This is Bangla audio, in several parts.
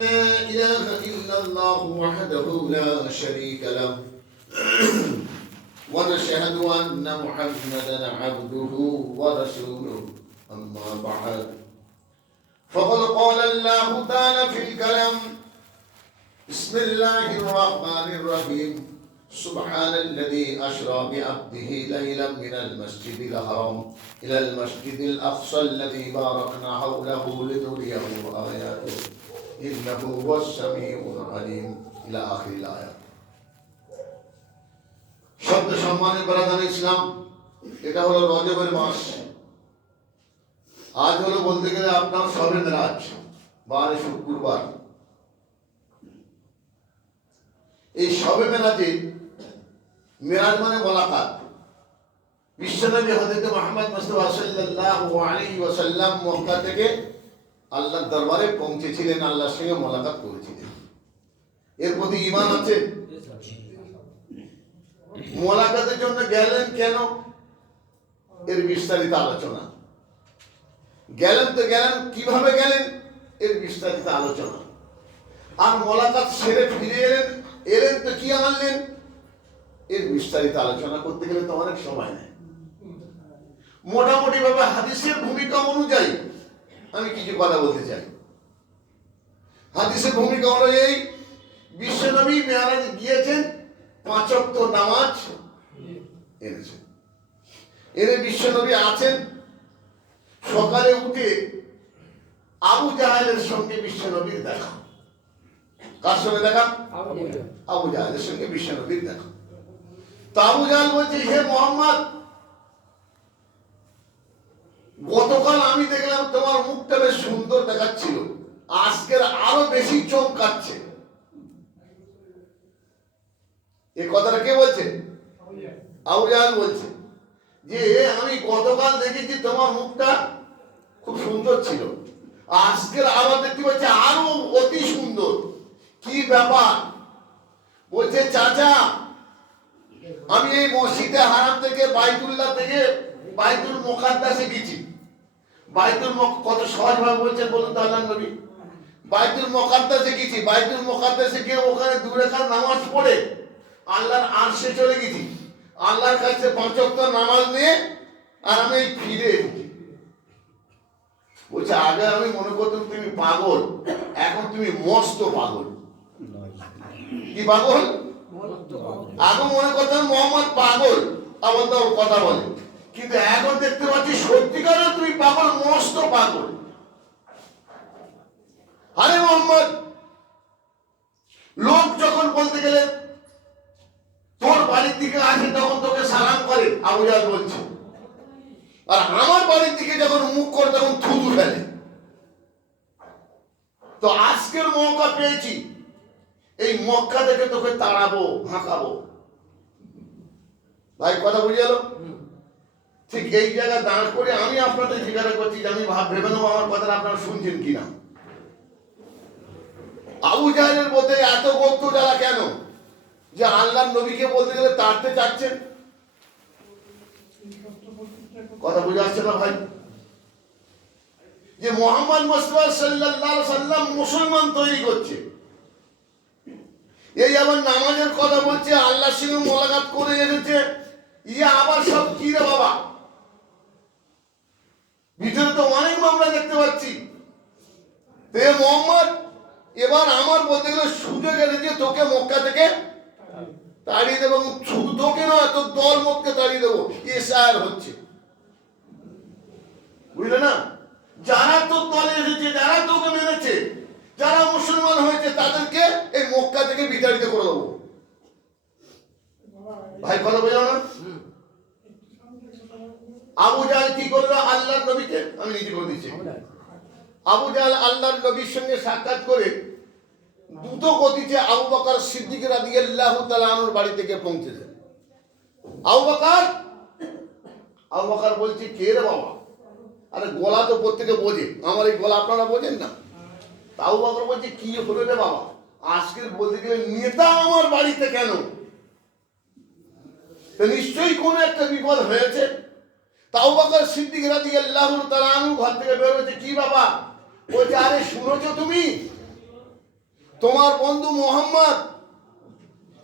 لا إله إلا الله وحده لا شريك له ونشهد أن محمدا عبده ورسوله أما بعد فقد قال الله تعالى في الكلام بسم الله الرحمن الرحيم سبحان الذي أسرى بعبده ليلا من المسجد الحرام إلى المسجد الأقصى الذي باركنا حوله لنريه آياته إنه هو السميع العليم إلى آخر الآية. শব্দ সম্মানের ব্রাদার ইসলাম, এটা হলো রজবের মাস। আজ হলো বলতে গেলে আপনার শবে মেরাজ, বারে শুক্রবার। এই শবে মেরাজে, মেরাজ মানে মোলাকাত। বিশ্বনবী হযরত মুহাম্মদ মুস্তাফা সাল্লাল্লাহু আলাইহি ওয়াসাল্লাম মক্কা থেকে আল্লাহর দরবারে পৌঁছেছিলেন, আল্লাহর সঙ্গে মোলাকাত করেছিলেন। এর প্রতি ঈমান আছে? মোলাকাতের জন্য গেলেন কেন, এর বিস্তারিত আলোচনা। গেলেন তো গেলেন, কিভাবে গেলেন, এর বিস্তারিত আলোচনা। আর মোলাকাত সেরে ফিরে এলেন তো কি আনলেন, এর বিস্তারিত আলোচনা করতে গেলে তো অনেক সময় নেই। মোটামুটি ভাবে হাদিসের ভূমিকা অনুযায়ী আমি কিছু কথা বলতে চাই। হাদিসের ভূমিকা হলো এই, বিশ্বনবী মেরাজে গিয়েছেন, 5 ওয়াক্ত নামাজ এনেছেন। এর বিশ্বনবী আছেন। সকালে উঠে আবু জাহেলের সঙ্গে বিশ্বনবীর দেখা। কার সঙ্গে দেখা? আবু জাহেলের সঙ্গে বিশ্বনবীর দেখা। তো আবু জাহেল বলছে, হে মুহাম্মদ, গতকাল আমি দেখলাম তোমার মুখটা বেশ সুন্দর দেখাচ্ছিল, আজকের আরো বেশি চমকাচ্ছে। এই কথাটা কে বলছে? আবু জাহেল বলছে যে আমি গতকাল দেখেছি তোমার মুখটা খুব সুন্দর ছিল, আজকের আবার দেখতে পাচ্ছি আরো অতি সুন্দর। কি ব্যাপার? বলছে, চাচা, আমি এই মসজিদে হারাম থেকে বাইতুল্লাহ থেকে বাইতুল মুকাদ্দাসে গেছি। বাইতুল কত সহজভাবে বলছেন বলুন তো আল্লাহর নবী। বাইতুল মুকাদ্দাসে গেছি, বাইতুল মুকাদ্দাসে গিয়ে ওখানে 2 রাকাত নামাজ পড়ে আল্লাহর আরশে চলে গেছি, আল্লাহর কাছে 5 ওয়াক্ত নামাজ নিয়ে, আর আমি ফিরে এসেছি। বলছে, আগে আমি মনে করতাম তুমি পাগল, এখন তুমি মস্ত পাগল। কি পাগল? আগে মনে করতাম মোহাম্মদ পাগল, আবার তো ওর কথা বলে, কিন্তু এখন দেখতে পাচ্ছি সত্যিকারের তুমি পাগল, মস্ত পাগল। আরে মোহাম্মদ, লোক যখন বলতে গেলে তোর বাড়ির দিকে আসে তখন তোকে সালাম করে, আবু জাহেল বলছে, আর আমার বাড়ির দিকে যখন মুখ করে তখন থুতু ফেলে। তো আজকের মৌকা পেয়েছি, এই মক্কা থেকে তোকে তাড়াবো, হাঁকাবো। ভাই কথা বুঝে গেল? ঠিক এই জায়গায় দাঁড় করে আমি আপনাদের জিজ্ঞাসা করছি যে আমি ভেবে নেবো আমার কথাটা আপনারা শুনছেন কিনা। আবু জাহেলের মধ্যে এত গর্ত জ্বালা কেন যে আল্লাহর নবীকে বলতে গেলে তাড়তে চাচ্ছেন? কথা বুঝে আসছে না ভাই? যে মুহাম্মদ মুস্তাফা সাল্লাল্লাহু আলাইহি সাল্লাম মুসলমান তৈরি করছে, এই আবার নামাজের কথা বলছে, আল্লাহর সঙ্গে মোলাকাত করে এনেছে, ইয়া আবার সব কি রে বাবা? ভিতরে তো অনেক মামলা দেখতে পাচ্ছি। তে মুহাম্মদ, এবার আমার বলতে গেলে সুযোগ এনেছে তোকে মক্কা থেকে তাড়িয়ে দেবো, এবং শুধু তোকে নয়, তোর দল মতকে তাড়িয়ে দেবো। এসআর হচ্ছে, বুঝলে না? যারা তোর দলে এসেছে, যারা তোকে মেনেছে, যারা মুসলমান হয়েছে, তাদেরকে এই মক্কা থেকে বিতাড়িত করে দেবো। ভাই কথা বোঝাও না? আবু জাহেল কি করলো? আল্লাহর নবীকে, আমি নিজে করে দিচ্ছি, আবু জাহেল আল্লাহর নবীর সঙ্গে সাক্ষাৎ করে দ্রুত গতিতে আবু বকর সিদ্দিক রাদিয়াল্লাহু তাআলা আনহুর বাড়ি থেকে পৌঁছেছে। আবু বকর বলছে, কে রে বাবা? আরে গলা তো প্রত্যেকে বোঝে, আমার এই গলা আপনারা বোঝেন না? আবু বকর বলছে, কি হলো রে বাবা? আজকের বলতে গেলে নেতা আমার বাড়িতে কেন? নিশ্চয়ই কোনো একটা বিপদ হয়েছে। আবু বকর সিদ্দিক রাদিয়াল্লাহু তাআলা আনহু ঘর থেকে বের হয়েছে, কি বাবা? বলছে, আরে শুনেছো তুমি তোমার বন্ধু মোহাম্মদ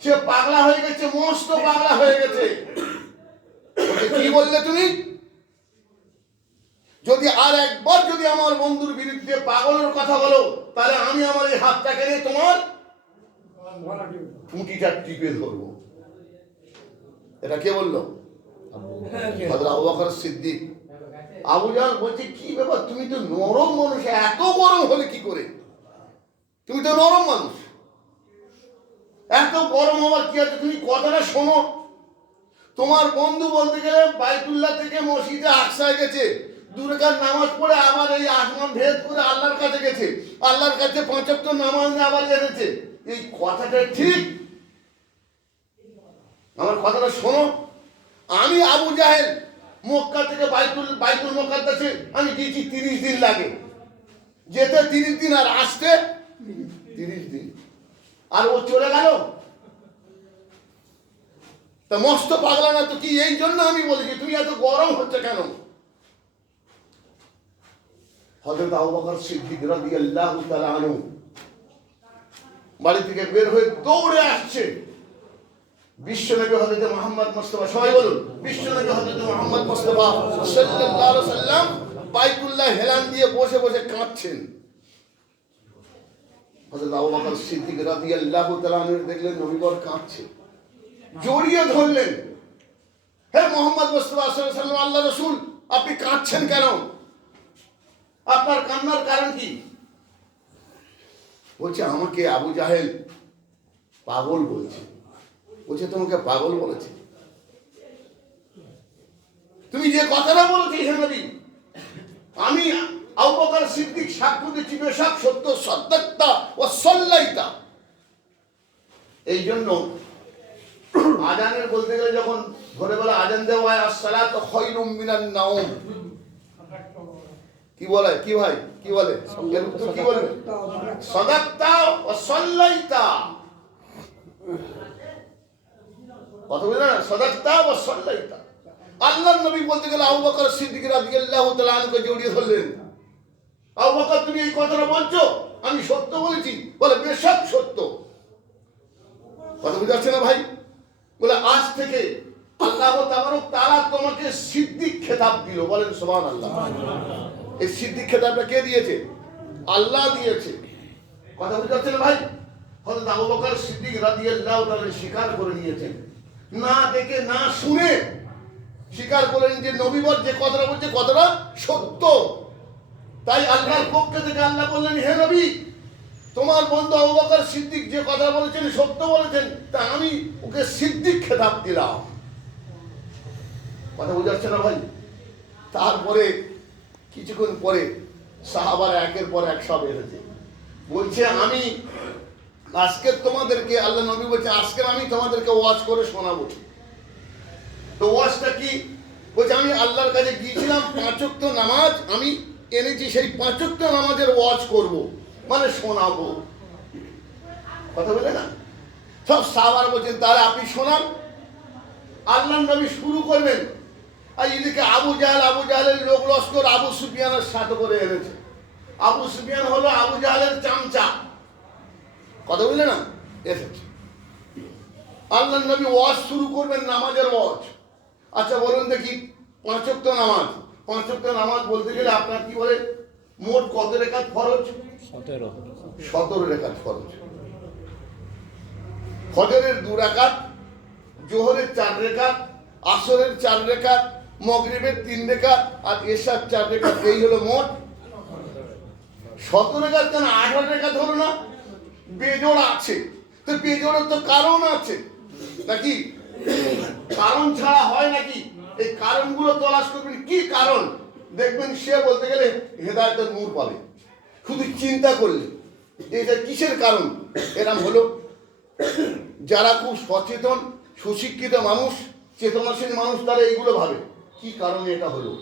সে পাগলা হয়ে গেছে, মস্ত পাগলা হয়ে গেছে। কি বললে তুমি? যদি আর একবার যদি আমার বন্ধুর বিরুদ্ধে পাগলের কথা বলো, তাহলে আমি আমার এই হাতটাকে নিয়ে তোমার টুটিটা টিপে ধরবো। এটা কে বললো? হযরত আবু বকর সিদ্দিক। আবু জাহল বলছে, কি ব্যাপার, তুমি তো নরম মানুষ, এত গরম হলে কি করে? তুমি তো নরম মানুষ, এত গরম হওয়ার কি আছে? তুমি কথাটা শোনো। তোমার বন্ধু বলতে গেলে বাইতুল্লাহ থেকে মসজিদে আকসায় গেছে, 2 রাকাত নামাজ পড়ে আবার এই আসমান ভেদ করে আল্লাহর কাছে গেছে, আল্লাহর কাছে 5 ওয়াক্ত নামাজ নিয়ে আবার এনেছে। এই কথাটা ঠিক? আমার কথাটা শোনো। আমি আবু জাহেল মক্কা থেকে বাইতুল মুকাদ্দাসে আমি গেছি, 30 দিন লাগে যেতে, 30 দিন, আর আসতে 30 দিন, আর ও চলে গেল। তা মস্ত পাগলা না তো? কি এই জন্য আমি বলি যে তুমি এত গরম হচ্ছে কেন? হযরত আবু বকর সিদ্দিক রাদিয়াল্লাহু তাআলা আনহু বাড়ি থেকে বের হয়ে দৌড়ে আসছে বিশ্বনবী হযরত মুহাম্মদ মুস্তাফা, সবাই বলুন, বিশ্বনবী হযরত মুহাম্মদ মুস্তাফা সাল্লাল্লাহু আলাইহি সাল্লাম বাইতুল্লাহ হেলান দিয়ে বসে বসে কাঁদছেন। হযরত আবু বকর সিদ্দিক রাদিয়াল্লাহু তাআলা আনহু দেখলেন নবীবর কাঁদছে, জড়িয়ে ধরলেন। হে মুহাম্মদ মুস্তাফা সাল্লাল্লাহু আলাইহি সাল্লাম, আল্লাহর রাসূল, আপনি কাঁদছেন কেন? আপনার কান্নার কারণ কি? বলছে, আমাকে আবু জাহেল পাগল বলছে। বলছে, তোমাকে পাগল বলেছে? তুমি যে কথাটা বলেছি হে নবী, আমি আবু বকর সিদ্দিক সাক্ষ্য দিচ্ছি, বেশক সত্য, সাদাক্তা ওয়া সাল্লাইতা। এই জন্য আজানের বলতে গেলে যখন ভোরবেলা আজান দেওয়া হয়, আসসালাতু খায়রুম মিনান নাওম, কি বলে? কি ভাই কি বলে? এর উত্তর কি বলবে? সাদাক্তা ওয়া সাল্লাইতা। কথা বলে না, সাদাক্তা ওয়া সাল্লাইতা। আল্লাহর নবী বলতে গেলে আবু বকর সিদ্দিক রাদিয়াল্লাহু তাআলা আনহুকে জড়িয়ে ধরলেন। আবু বকর, তুমি এই কথাটা বলছো, আমি সত্য বলেছি? বলে, বেশক সত্য। কথা বুঝতে পারছে না ভাই? বলে, আজ থেকে আল্লাহ তাবারক তাআলা তোমাকে সিদ্দিক খেতাব দিল। বলেন সুবহানাল্লাহ। এই সিদ্দিক খেতাবটা কে দিয়েছে? আল্লাহ দিয়েছে। কথা বুঝতে পারছেন ভাই? হযরত আবু বকর সিদ্দিক রাদিয়াল্লাহু তাআলা স্বীকার করে নিয়েছেন, না দেখে না শুনে স্বীকার করেন যে নবীবর যে কথাটা বলছে কথাটা সত্য। তাই আল্লাহর পক্ষ থেকে আল্লাহ বললেন, হে নবী, তোমার বন্ধু আবু বকর সিদ্দিক যে কথা বলেছেন সত্য বলেছেন, তা আমি ওকে সিদ্দিক খেতাব দিলাম। কথা বুঝাচ্ছে না ভাই? তারপরে কিছুক্ষণ পরে সাহাবারা একের পর এক সব এসেছে, বলছে, আমি আজকে তোমাদেরকে, আল্লাহ নবী বলছে, আজকে আমি তোমাদেরকে ওয়াজ করে শোনাবো। তো ওয়াজটা কি? বলছে, আমি আল্লাহর কাছে গিয়েছিলাম, 5 ওয়াক্ত নামাজ আমি এনেছি, সেই 5 ওয়াক্ত নামাজের ওয়াজ করব, মানে শোনাবো। কথা বলে না? সব সাহাবারা বলছেন, তাহলে আপনি শোনান। আল্লাহর নবী শুরু করবেন, আর এদিকে আবু জাহেলের লোক লস্কর আবু সুফিয়ানের সাথে করে এনেছে। আবু সুফিয়ান হলো আবু জাহেলের চামচা। কথা বললে না? এসেছে। আল্লাহর নবী ওয়াজ শুরু করবেন, নামাজের ওয়াজ। আচ্ছা বলুন দেখি, 5 ওয়াক্ত নামাজ, 5 ওয়াক্ত নামাজ বলতে গেলে আপনার কি বলে, মোট কত রাকাত ফরজ? 17 রাকাত ফরজ। ফজরের 2 রাকাত, জোহরের 4 রাকাত, আসরের 4 রাকাত, মাগরিবের 3 রাকাত, আর এশার 4 রাকাত। এই হলো মোট 17 রাকাত। কেন 18 রাকাত হলো না? বেজোড় আছে। তো বেজোড়ের তো কারণ আছে নাকি? কারণ ছাড়া হয় নাকি? এই কারণগুলো তলাশ করবেন, কি কারণ দেখবেন সে বলতে গেলে হেদায়েতের নূর পাবে। শুধু চিন্তা করলে এটা কিসের কারণ? এরকম হলো, যারা খুব সচেতন সুশিক্ষিত মানুষ, চেতনাশীল মানুষ, তারা এইগুলো ভাবে, কি কারণে এটা হলো,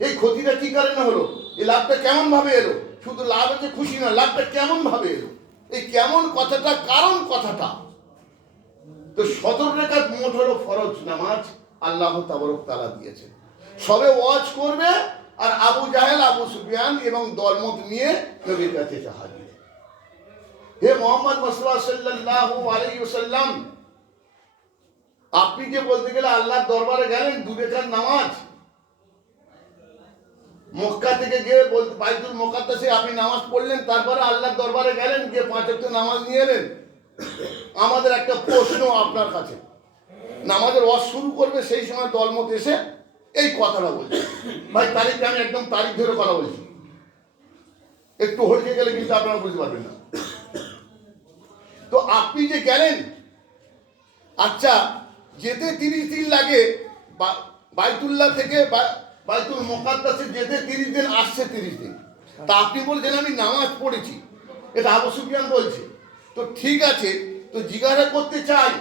এই ক্ষতিটা কি কারণে হলো, এই লাভটা কেমন ভাবে এলো। শুধু লাভ হচ্ছে খুশি না, লাভটা কেমন ভাবে এলো। এই কেমন কথাটা, কারণ কথাটা। তো 17 রাকাত মোট হলো ফরজ নামাজ, আল্লাহ তাবারক তাআলা দিয়েছেন। সবে ওয়াজ করবে, আর আবু জাহেল, আবু সুফিয়ান এবং দলমত নিয়ে নবীর কাছে হাজির। হে মোহাম্মদ মুস্তাফা সাল্লাল্লাহু আলাইহি ওয়াসাল্লাম, আপনি যে বলতে গেলে আল্লাহর দরবারে গেলেন 2 রাকাত নামাজ, মক্কা থেকে গিয়ে বাইতুল মুকাদ্দাসে আপনি নামাজ পড়লেন, তারপরে আল্লাহর দরবারে গেলেন, গিয়ে 5 ওয়াক্ত নামাজ নিয়ে এলেন। আমাদের একটা প্রশ্ন আপনার কাছে, নামাজের ওয়াজ শুরু করবে সেই সময় দলমত এসে এই কথাটা বলছে, ভাই তারিখ আমি একদম তারিখ ধরে কথা বলছি, একটু হড়কে গেলে কিন্তু আপনারা বুঝতে পারবেন না। তো আপনি যে গেলেন, আচ্ছা যেতে 30 দিন লাগে, বাইতুল্লাহ থেকে বাইতুল মুকাদ্দাসে যেতে 30 দিন, আসছে 30 দিন, তা আপনি বলছেন আমি নামাজ পড়েছি, এটা আবু সুফিয়ান বলছে। তো ঠিক আছে, তো জিজ্ঞাসা করতে চাই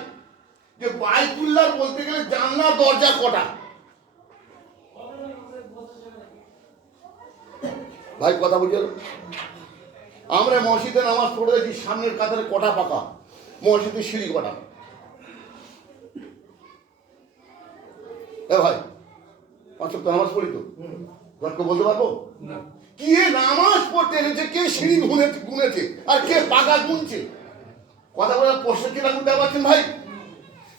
যে বাইতুল্লাহ বলতে গেলে জানলা দরজা কটা? ভাই কথা বুঝল? আমরা মসজিদে নামাজ পড়েছি, সামনের কাতারে কটা পাকা, মসজিদে সিঁড়ি কটা? এ ভাই 5 ওয়াক্ত নামাজ পড়ি তো, ঘরকে বলতে পারবো কে নামাজ পড়তে এসেছে, কে সিঁড়ি গুনেছে আর কে পাকা গুনছে? কথা বলার প্রশ্ন কিনা গুনতে পারছেন ভাই?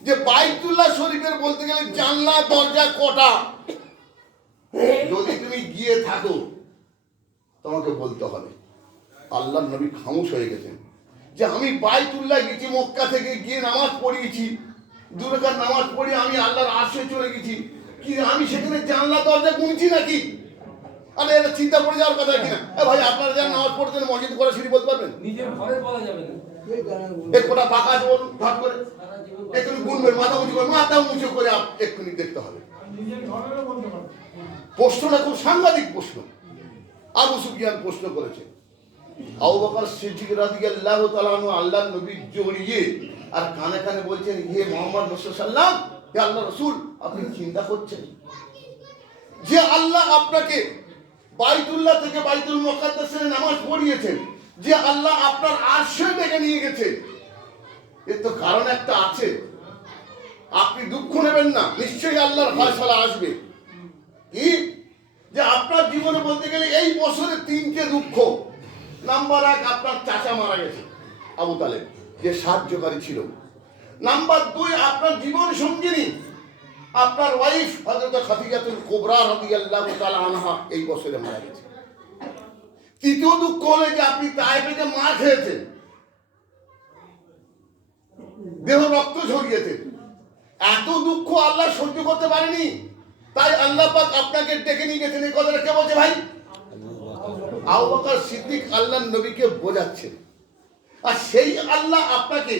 যে বাইতুল্লাহ শরীফের বলতে গেলে জানলা দরজা কটা? যদি তুমি গিয়ে থাকো তোমাকে বলতে হবে। আল্লাহর নবী খামোশ হয়ে গেছেন যে আমি বাইতুল্লাহ গেছি, মক্কা থেকে গিয়ে নামাজ পড়িয়েছি, 2 রাকাত নামাজ পড়ি, আমি আল্লাহর আরশে চলে গেছি, কি আমি সেখানে জানলা দরজা গুনছি নাকি? আরে এটা চিন্তা করে যাওয়ার কথা কিনা? ভাই আপনারা যারা নামাজ পড়তেন মসজিদ করে সিঁড়ি বলতে পারবেন? নিজের ঘরে বলা যাবে না, এক কোটা পাকা আছে বলুন, ভাগ করে একটু গুনবেন, মাথা উঁচু করে, মাথা উঁচু করে এক্ষুনি দেখতে হবে। প্রশ্নটা খুব সাংঘাতিক প্রশ্ন। আবু সুফিয়ান প্রশ্ন করেছে, আবু বকর সিদ্দিক রাদিয়াল্লাহু তাআলা আনহু আল্লাহর নবী জড়িয়ে আর কানে কানে বলছেন, হে মুহাম্মদ রাসূলুল্লাহ সাল্লাল্লাহু আলাইহি ওয়াসাল্লাম, হে আল্লাহর রাসূল, আপনি চিন্তা করছেন যে আল্লাহ আপনাকে বাইতুল্লাহ থেকে বাইতুল মুকাদ্দাসে নামাজ পড়িয়েছেন, যে আল্লাহ আপনার আরশে ডেকে নিয়ে গেছে, এর তো কারণ একটা আছে। আপনি দুঃখ নেবেন না, নিশ্চয়ই আল্লাহর ফয়সালা আসবে। কি? যে আপনার জীবনে বলতে গেলে এই বছরে 3টে দুঃখ। নাম্বার 1, আপনার চাচা মারা গেছে আবু তালেব, যে সাহায্যকারী ছিল। নাম্বার 2, আপনার জীবন সঙ্গিনী আপনার ওয়াইফ হযরত খাদিজাতুল কুবরা রাদিয়াল্লাহু তাআলা আনহা এই বছরে মারা গেছে। তৃতীয় দুঃখ হলো যে আপনি তায়েফে যে মার খেয়েছেন, দেহ রক্ত ঝরিয়েছে। এত দুঃখ আল্লাহ সহ্য করতে পারেনি, তাই আল্লাহ পাক আপনাকে ডেকে নিয়ে গেছেন। এই কথাটা কে বলছে ভাই? আবু বকর সিদ্দিক আল্লাহর নবীকে বোঝাচ্ছেন। আর সেই আল্লাহ আপনাকে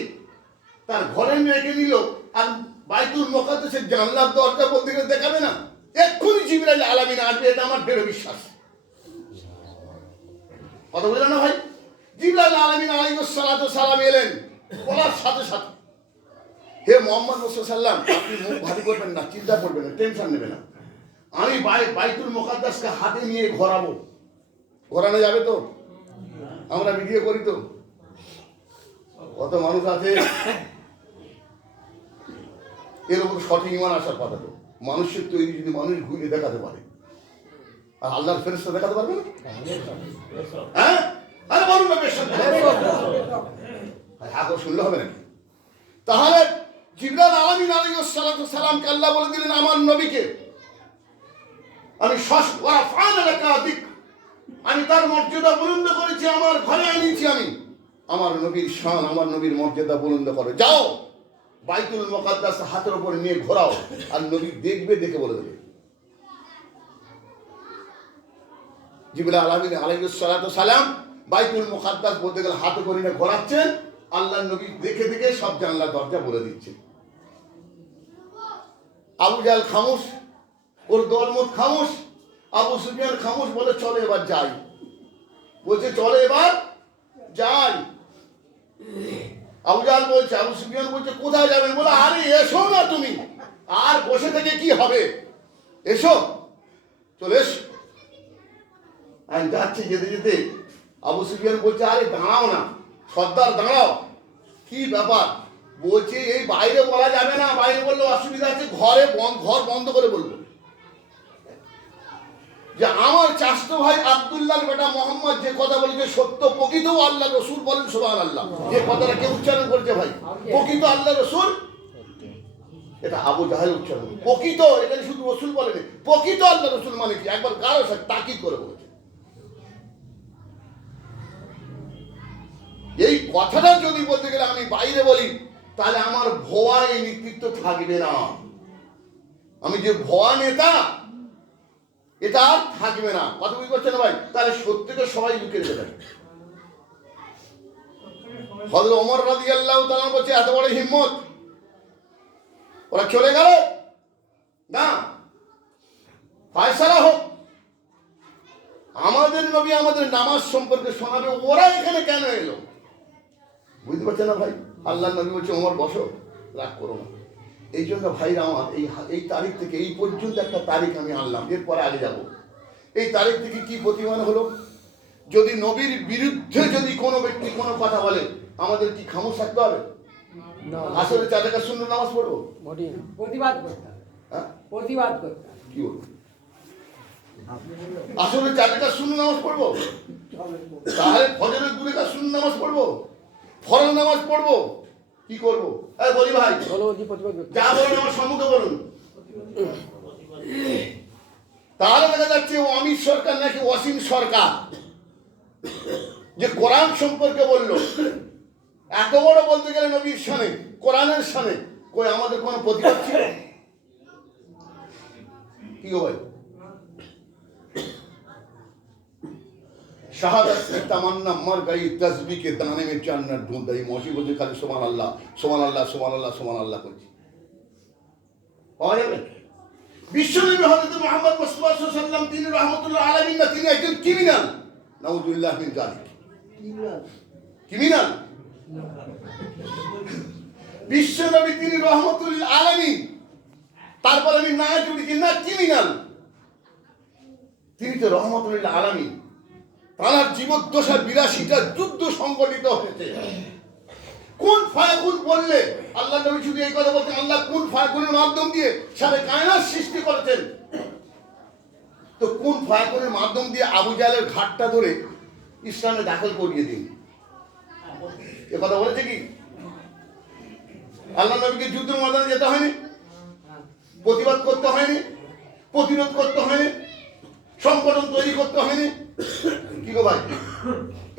তার ঘরে রেখে নিল, আর বাইতুল মুকাদ্দাসের জানলার দরজা বলতে গেলে দেখাবে না? এক্ষুনি জিবরাইল আলামিন আসবে, এটা আমার দৃঢ় বিশ্বাস। কথা বললেন না ভাই? জিবরাইল আলামিন আলাইহিস সালাতু সালাম এলেন, বলার সাথে সাথে, হে মুহাম্মদ রাসূলুল্লাহ সাল্লাল্লাহু আলাইহি ওয়াসাল্লাম, আপনি মুখ ভারী করবেন না, চিন্তা করবেন না, টেনশন নেবেন না, আমি বাইতুল মুকাদ্দাসকে হাতে নিয়ে ঘোরাবো। ঘোরানো যাবে তো? আমরা ভিডিও করি তো, কত মানুষ আছে, এর উপর সঠিক ইমান আসার কথা। তো মানুষের তৈরি যদি মানুষ ঘুরে দেখাতে পারে, আর আল্লাহর ফেরেশতা দেখাতে পারবে না? হ্যাঁ, আরে বলুন না, বেশ হ্যাঁ শুনলে হবে নাকি? তাহলে জিবরাইল আলামিন আলাইহিস সালাতু সালামকে আল্লাহ বলে দিলেন, আমার নবীকে আমি আমি তার মর্যাদা বুলন্দ করেছি, আমার ঘরে আনিয়েছি, আমি আমার নবীর শান, আমার নবীর মর্যাদা বুলন্দ করে। যাও বাইতুল মুকাদ্দাস হাতের উপর নিয়ে ঘোরাও, আর নবী দেখবে, দেখে বলে দেবে। জিবরাইল আলামিন আলাইহিস সালাতু সালাম বাইতুল মুকাদ্দাস বলতে গেলে হাতে করে নিয়ে ঘোরাচ্ছেন, আল্লাহর নবী দেখে দেখে সব জানলা দরজা বলে দিচ্ছে। আবু জাহল খামোশ, ওর দলমত খামোশ, আবু সুফিয়ান খামোশ, বলে চলে এবার যাই। বলছে চলে এবার যাই। আবু জাহল বলছে, আবু সুফিয়ান বলছে কোথায় যাবেন? বলে আরে এসো না, তুমি আর বসে থেকে কি হবে, এসো, চলে এসো। যাচ্ছে, যেতে যেতে আবু সুফিয়ান বলছে আরে দাঁড়াও না সর্দার, দাঁড়াও। কি ব্যাপার? বলছে এই বাইরে বলা যাবে না, বাইরে বললে অসুবিধা আছে, ঘর বন্ধ করে বলবো। যে আমার চাচতো ভাই আব্দুল্লাহর বেটা মোহাম্মদ যে কথা বলেছে সত্য, প্রকৃত আল্লাহ রসুল বলেন সুবহানাল্লাহ। যে কথাটা কে উচ্চারণ করেছে ভাই, প্রকৃত আল্লাহ রসুল, এটা আবু জাহেল উচ্চারণ। প্রকৃত, এখানে শুধু রসুল বলেনি, প্রকৃত আল্লাহ রসুল মানে কি একবার কারো সাথে তাকিদ করে বলেছে। এই কথাটা যদি বলতে গেলে আমি বাইরে বলি, তাহলে আমার ভুয়া এই নেতৃত্ব থাকবে না। আমি যে ভুয়া নেতা, এটা আর থাকবে না। কথা বুঝতে পারছেন না ভাই? তাহলে সত্যকে সবাই লুকিয়ে দেবেন। হযরত ওমর রাদিয়াল্লাহু তাআলা বলছে এত বড় হিম্মত, ওরা চলে গেল না, ফয়সালা হোক। আমাদের নবী আমাদের নামাজ সম্পর্কে শোনাবে, ওরা এখানে কেন এলো? বুঝতে পারছেন না ভাই? আল্লাহ নবী বলছে ওমর বসো, রাগ করো না। এই জন্য ভাইরা আমার এই তারিখ থেকে এই পর্যন্ত একটা তারিখ আমি আনলাম, এরপরে আগে যাব। এই তারিখ থেকে কি প্রতিমান হলো? যদি নবীর বিরুদ্ধে যদি কোনো ব্যক্তি কোনো কথা বলে, আমাদের কি খামোশ থাকতে হবে? আসলে 4 রাকাত সুন্নত নামাজ পড়বো, প্রতিবাদ করতে হবে। প্রতিবাদ করতে হবে। কি বলবো? আসলে 4 রাকাত সুন্নত নামাজ পড়বো, তাহলে ফজরের 2 রাকাত সুন্নত নামাজ পড়বো, ফরজ নামাজ পড়বো, কি করবো? বলি ভাই, যা বলুন আমার সম্মুখে বলুন। তাহলে দেখা যাচ্ছে অমিত সরকার নাকি অসীম সরকার যে কোরআন সম্পর্কে বলল, এত বড় বলতে গেলে নবীর শানে, কোরআনের শানে, কই আমাদের কোনো প্রতিবাদ ছিল? কি গো ভাই? শাহাদাত की तमन्ना मर गई, तस्बीह के दाने में जन्नत ढूंढ गई। मौसी বলছে খালি সুবহানাল্লাহ সুবহানাল্লাহ সুবহানাল্লাহ সুবহানাল্লাহ করছি। পাওয়া যাবে? বিশ্বনবী হযরত মুহাম্মদ মুস্তাফা সাল্লাল্লাহু আলাইহি ওয়াসাল্লাম তিনি রাহমাতুল্লাহ আলামিন না, তিনি একজন ক্রিমিনাল। নাউযুবিল্লাহ মিন যালিক। ক্রিমিনাল। বিশ্বনবী তিনি রাহমাতুল্লাহ আলামিন, তারপর আমি না জুড়ি না ক্রিমিনাল, তিনি তো রাহমাতুল্লাহ আলামিন। তার জীবদ্দশা 82টা যুদ্ধ সংগঠিত হয়েছে। কোন ফায়াকুন বললে আল্লাহ নবী শুধু এই কথা বলতেন, আল্লাহ কোন ফায়াকুনের মাধ্যম দিয়ে সারা কায়নাত সৃষ্টি করেছেন। তো কোন ফায়াকুনের মাধ্যম দিয়ে আবু জাহেলের ঘাটটা ধরে ইসলামে দাখিল করিয়ে দিন, এ কথা বলেছে কি? আল্লাহ নবীকে যুদ্ধের ময়দানে যেতে হয়নি, প্রতিবাদ করতে হয়নি, প্রতিরোধ করতে হয়নি, সংগঠন তৈরি করতে হয়নি। কি গো ভাই?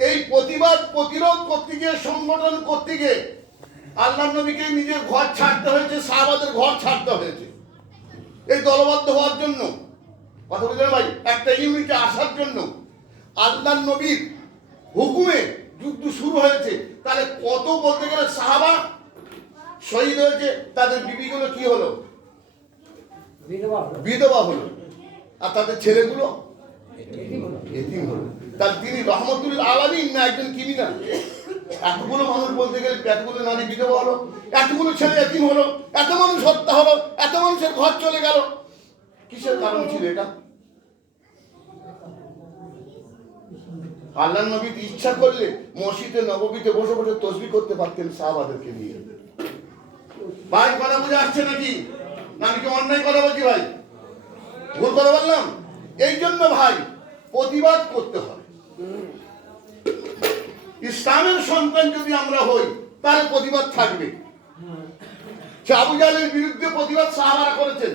এই প্রতিবাদ প্রতিরোধ করতে গিয়ে, সংগঠন করতে গিয়ে আল্লাহ নবীকে নিজের ঘর ছাড়তে হয়েছে, সাহাবাদের ঘর ছাড়তে হয়েছে এই দলবদ্ধ হওয়ার জন্য। কথা বুঝলেন ভাই? একটা ইউনিটে আসার জন্য আল্লাহ নবীর হুকুমে যুদ্ধ শুরু হয়েছে। তাহলে কত বলতে গেলে সাহাবা শহীদ হয়েছে, তাদের বিবিগুলো কি হলো? বিধবা হলো, আর তাদের ছেলেগুলো এতিম হলো। তার তিনি রহমতুল আলামিন না একজন ক্রিমিনাল? এতগুলো মানুষ বলতে গেলে, এতগুলো নারী বিধবা হলো, এতগুলো ছেলে এতিম হলো, এত মানুষ হত্যা হলো, এত মানুষের ঘর চলে গেল, কিসের কারণ ছিল এটা? আল্লাহ নবী ইচ্ছা করলে মসজিদে নববীতে বসে বসে তাসবিহ করতে পারতেন সাহাবাদেরকে নিয়ে। ভাই কথা বুঝে আসছে নাকি? না আমি কি অন্যায় কথা বলছি ভাই? ভুল কথা বললাম? এই জন্য ভাই প্রতিবাদ করতে হবে। ইসলামের সন্তান যদি আমরা হই, তাহলে প্রতিবাদ থাকবে। আবু জাহেলের বিরুদ্ধে প্রতিবাদ সাহাবারা করেছেন,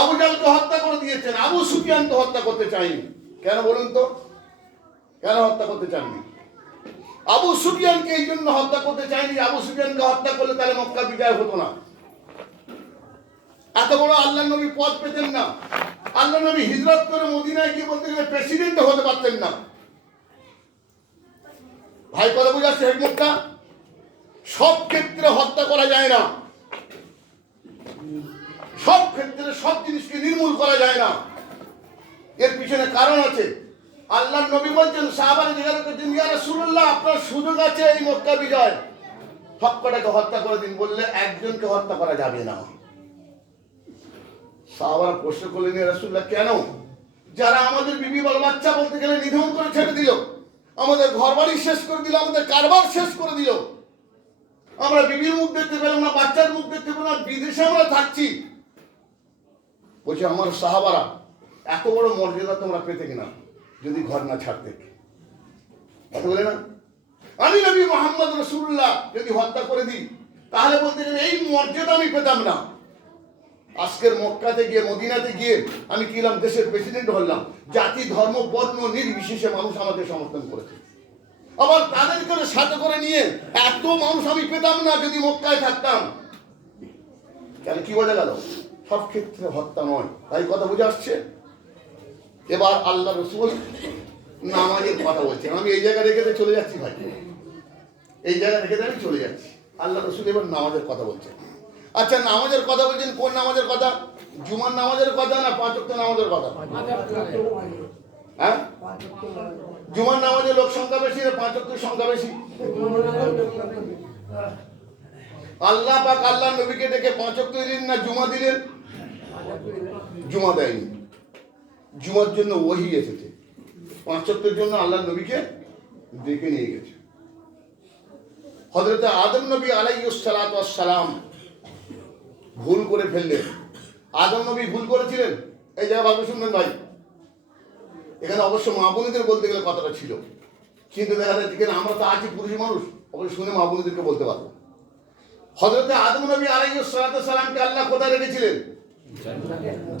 আবু জাহেলকে হত্যা করে দিয়েছেন, আবু সুফিয়ানকে হত্যা করতে চাইনি। কেন বলুন তো? কেন হত্যা করতে চাননি? আবু সুফিয়ানকে এই জন্য হত্যা করতে চাইনি, আবু সুফিয়ানকে হত্যা করলে তাহলে মক্কা বিজয় হতো না। এত বড় আল্লাহ নবী পদ পেতেন না। আল্লাহ নবী হিজরত করে মদিনায় গিয়ে বলতে গেলে প্রেসিডেন্ট হতে পারতেন না। ভাই কথা বুঝাচ্ছে হেকমতটা? সব ক্ষেত্রে হত্যা করা যায় না, সব ক্ষেত্রে সব জিনিসকে নির্মূল করা যায় না। এর পিছনে কারণ আছে। আল্লাহ নবী বলছেন, সাহাবারা জিজ্ঞাসা করছেন, ইয়া রাসূলুল্লাহ আপনার সুযোগ আছে এই মক্কা বিজয়, সবকটাকে হত্যা করে দিন। বললে একজনকে হত্যা করা যাবে না। সাহাবারা প্রশ্ন করলেন, ইয়া রাসূলুল্লাহ কেন? যারা আমাদের বিবি বাল বাচ্চা বলতে গেলে নিধন করে ছেড়ে দিল, আমাদের ঘর বাড়ি শেষ করে দিল, আমাদের কারবার শেষ করে দিল, আমরা বিবির মুখ দেখতে পেলাম না, বাচ্চার মুখ দেখতে পেলাম না, বিদেশে আমরা থাকছি। বলছে আমার সাহাবারা এত বড় মর্যাদা তোমরা পেতে কিনা যদি ঘর না ছাড়তে। কথা বলে না, আমি নবী মোহাম্মদ রাসূলুল্লাহ যদি হত্যা করে দিই তাহলে বলতে গেলে এই মর্যাদা আমি পেতাম না। আজকের মক্কাতে গিয়ে মদিনাতে গিয়ে আমি কিলাম দেশের প্রেসিডেন্ট হলাম, জাতি ধর্ম বর্ণ নির্বিশেষে মানুষ আমাকে সমর্থন করেছে। আবার তাদেরকে সাথে করে নিয়ে এত মানুষ আমি পেতাম না যদি মক্কায় থাকতাম। কেন কি বোঝা গেল? সব ক্ষেত্রে হত্যা নয়। তাই কথা বুঝে আসছে। এবার আল্লাহ রসুল নামাজের কথা বলছেন। আমি এই জায়গা রেখে চলে যাচ্ছি ভাই, এই জায়গা রেখে আমি চলে যাচ্ছি। আল্লাহ রসুল এবার নামাজের কথা বলছেন। আচ্ছা, নামাজের কথা বলছেন, কোন নামাজের কথা? জুমার নামাজের কথা না 5 ওয়াক্ত নামাজের কথা? হ্যাঁ, জুমার নামাজে লোক সংখ্যা বেশি না 5 ওয়াক্তের সংখ্যা বেশি? আল্লাহ পাক আল্লাহ নবীকে ডেকে 5 ওয়াক্ত দিলেন না জুমা দিলেন? জুমা দেয়নি। জুমার জন্য ওহী এসেছে, 5 ওয়াক্তের জন্য আল্লাহ নবীকে ডেকে নিয়ে গেছে। হযরত আদম নবী আলাইহিস সালাতু ওয়াস সালাম ভুল করে ফেললেন। আদম নবী ভুল করেছিলেন, এই জায়গা ভালো শুনবেন ভাই। এখানে অবশ্য মা বোনেদের বলতে গেলে কথাটা ছিল, কিন্তু দেখা যাচ্ছে কিনা আমরা তো আছি পুরুষ মানুষ, অবশ্য শুনে মা বোনেদেরকে বলতে পারবো। হযরত আদম নবী আলাইহিস সালাতু সালামকে আল্লাহ কোথায় রেখেছিলেন?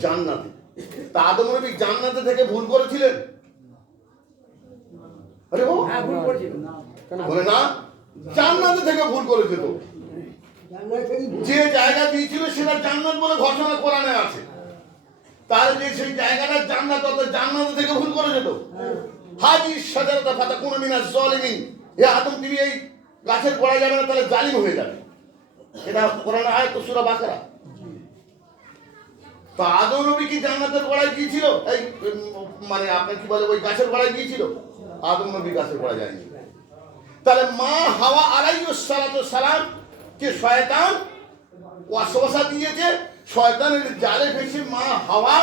জান্নাতে। তা আদম নবী জান্নাতে থেকে ভুল করেছিলেন? আরে ও হ্যাঁ, ভুল করেছিলেন। বলে না, জান্নাতে থেকে ভুল করেছে। তো যে জায়গা দিয়েছিল সেটা জান্নাত বলে ঘোষণা কোরআনে আছে, তার যে সেই জায়গাটা জান্নাত, অর্থাৎ জান্নাত থেকে ভুল করে যেত। হাজি শাজারাতা ফাতাকুনা মিনাজ জালিমিন, হে আদম তুমি এই গাছের গোড়ায় যাবে না, তাহলে জালিম হয়ে যাবে। এটা কোরআনের আয়াত, সূরা বাকারা। তো আদম নবী কি জান্নাতের গোড়ায় গিয়েছিল? এই মানে আপনি কি বলে ওই গাছের গোড়ায় গিয়েছিল? আদম নবী গাছের গোড়ায় যায়নি। তাহলে মা হাওয়া আলাইহিস সালাতু সালাম কে শয়তান ওয়াসওয়াসা দিয়েছে, শয়তানের জালে ফেসে মা হাওয়া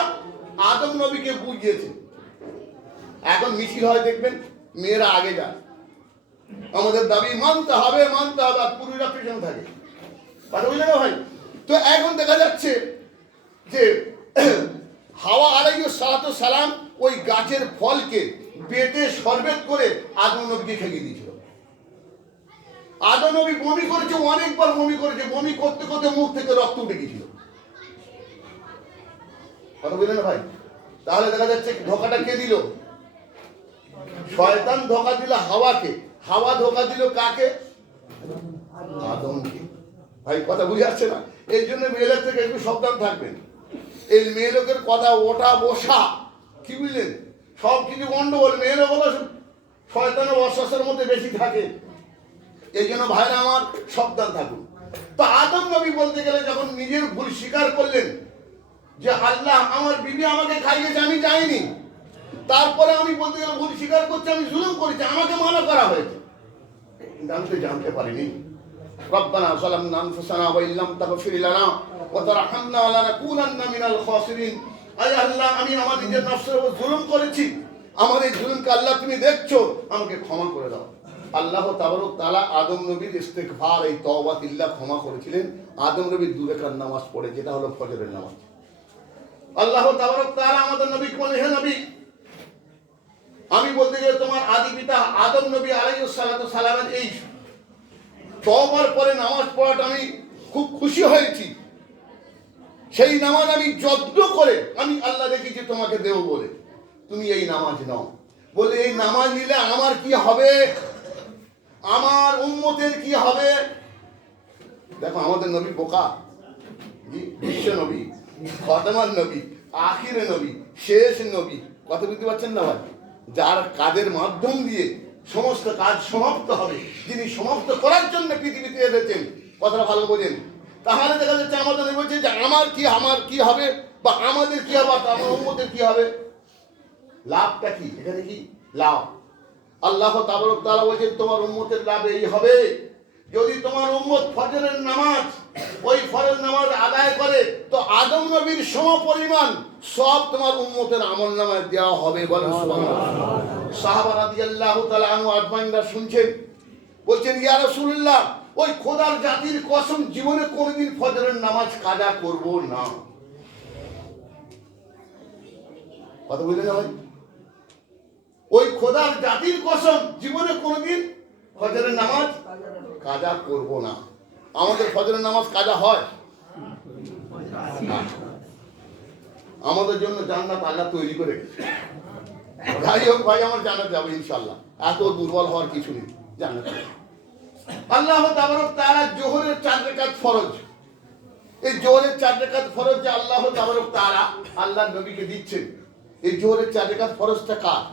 আদম নবীকে বুঝিয়েছে। এখন মিছিল হয় দেখবেন, মেয়েরা আগে যায়, আমাদের দাবি মানতে হবে মানতে হবে, আর পুরুষরা পেছনে থাকে। কথা বুঝলেন না ভাই? তো এখন দেখা যাচ্ছে যে হাওয়া আলাইহিস সালাতু সালাম ওই গাছের ফলকে বেটে শরবত করে আদম নবীকে খেয়ে দিয়েছিল। আদম নবী বমি করেছে, অনেকবার বমি করেছে, বমি করতে করতে মুখ থেকে রক্ত উঠে গিয়েছিল। কথা বুঝলেন না ভাই? তাহলে দেখা যাচ্ছে ধোকাটা কে দিল? শয়তান ধোকা দিল হাওয়াকে, হাওয়া ধোকা দিল কাকে? আদমকে। ভাই কথা বুঝে আসছে না? এই জন্য মেয়েদের থেকে একটু সাবধান থাকবেন। এই মেয়ে লোকের কথা ওঠা বসা, কি বুঝলেন, সব কিছু গন্ডগোল। মেয়েরা বলো শয়তানের ওয়াসওয়াসার মধ্যে বেশি থাকে। এই জন্য ভাইরা আমার সাবধান থাকুন। তো আদম নবী বলতে গেলে যখন নিজের ভুল স্বীকার করলেন যে আল্লাহ আমার বিবি আমাকে খাইয়েছে, আমি যাইনি, তারপরে আমি বলতে গেলে ভুল স্বীকার করছি, আমি জুলুম করেছি, আমাকে মানা করা হয়েছে, কিন্তু আমি তো জানতে পারিনি। রব্বানা যালামনা আনফুসানা ওয়া ইল্লাম তাগফির লানা ওয়া তারহামনা লানাকুনান্না মিনাল খাসিরিন। আয় আল্লাহ, আমি আমার নিজের নফসের উপর জুলুম করেছি, আমার এই জুলুমকে আল্লাহ তুমি দেখছো, আমাকে ক্ষমা করে দাও। আল্লাহ তাবারক তাআলা আদম নবীর ইস্তিগফার, এই তওবাতিল্লাহ ক্ষমা করেছিলেন। আদম নবী 2 রাকাত নামাজ পড়ে, যেটা হলো ফজরের নামাজ। আল্লাহ তাবারক তাআলা আমাদের নবীকে বলেন, হে নবী, আমি বলতে গেলে তোমার আদি পিতা আদম নবী আলাইহিস সালাতু সালামের এই তওবার পরে নামাজ পড়াটা আমি খুব খুশি হয়েছি। সেই নামাজ আমি যত্ন করে আমি আল্লাহ রেখেছি তোমাকে দেব বলে, তুমি এই নামাজ নাও। বলে এই নামাজ নিলে আমার কি হবে, আমার উম্মতের কি হবে? দেখো আমাদের নবী বোকা, বিশ্ব নবী, খতমান নবী, আখিরে নবী, শেষ নবী। কথা বুঝতে পারছেন না ভাই? যার কাজের মাধ্যম দিয়ে সমস্ত কাজ সমাপ্ত হবে, যিনি সমাপ্ত করার জন্য পৃথিবীতে এসেছেন। কথাটা ভালো বোঝেন। তাহলে দেখা যাচ্ছে আমাদের বলছে যে আমার কি হবে, বা আমাদের কি হবে, আমার উম্মতের কি হবে, লাভটা কি? এখানে কি লাভ? আল্লাহ তাবারক তাআলা বলেছেন তোমার উম্মতের লাভ এই হবে, যদি তোমার উম্মত ফজরের নামাজ, ওই ফজর নামাজ আদায় করে, তো আদম নবীর সমপরিমাণ সব তোমার উম্মতের আমলনামায় দেওয়া হবে। বলেন সুবহানাল্লাহ। সাহাবা রাদিয়াল্লাহু তাআলা আনহু আজমাইনরা শুনছেন, বলছেন ইয়া রাসূলুল্লাহ, ওই খোদার জাতির কসম, জীবনে কোনোদিন ফজরের নামাজ কাজা করব না। কথা বুঝলেন না ভাই? ওই খোদার জাতির কসম, জীবনে কোনোদিন ফজরের নামাজ কাজা করব না। আমাদের ফজরের নামাজ কাজা হয় না। আমাদের জন্য জান্নাত আল্লাহ তৈরি করে রেখেছে। যাই হোক ভাই, আমার জান্নাত যাবে ইনশাআল্লাহ, এত দুর্বল হওয়ার কিছু নেই, জান্নাত যাবে। আল্লাহ তাবারক তাআলা জোহরের 4 রাকাত ফরজ, এই জোহরের 4 রাকাত ফরজ যে আল্লাহ তাবারক তাআলা আল্লাহর নবীকে দিচ্ছেন, এই জোহরের 4 রাকাত ফরজটা কার?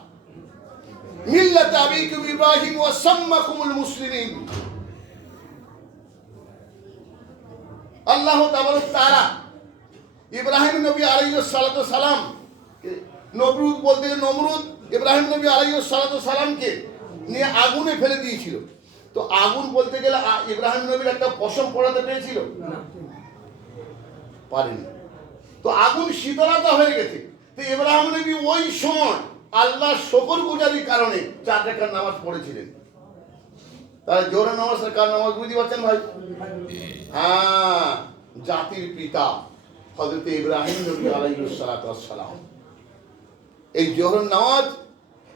মিল্লাত আবিকুম ইব্রাহিম ওয়া সাম্মাকুমুল মুসলিমিন। আল্লাহ তাবারক তাআলা ইব্রাহিম নবী আলাইহিস সালাতু সালাম, নমরুদ বলতে নমরুদ ইব্রাহিম নবী আলাইহিস সালাতু সালামকে নিয়ে আগুনে ফেলে দিয়েছিল। তো আগুন বলতে গেলে ইব্রাহিম নবীর একটা পশম পড়াতে পেরেছিল? পারেনি। তো আগুন শীতলতা হয়ে গেছে। তো ইব্রাহিম নবী ওই সময় আল্লাহর শুকরগুজারির কারণে 4 রাকাত নামাজ পড়েছিলেন। তাহলে জোহরের নামাজ কার নামাজ বুঝতে পারছেন ভাই? হ্যাঁ, জাতির পিতা হযরত ইব্রাহিম নবী আলাইহিস সালাতু ওয়াসসালাম। এই জোহরের নামাজ,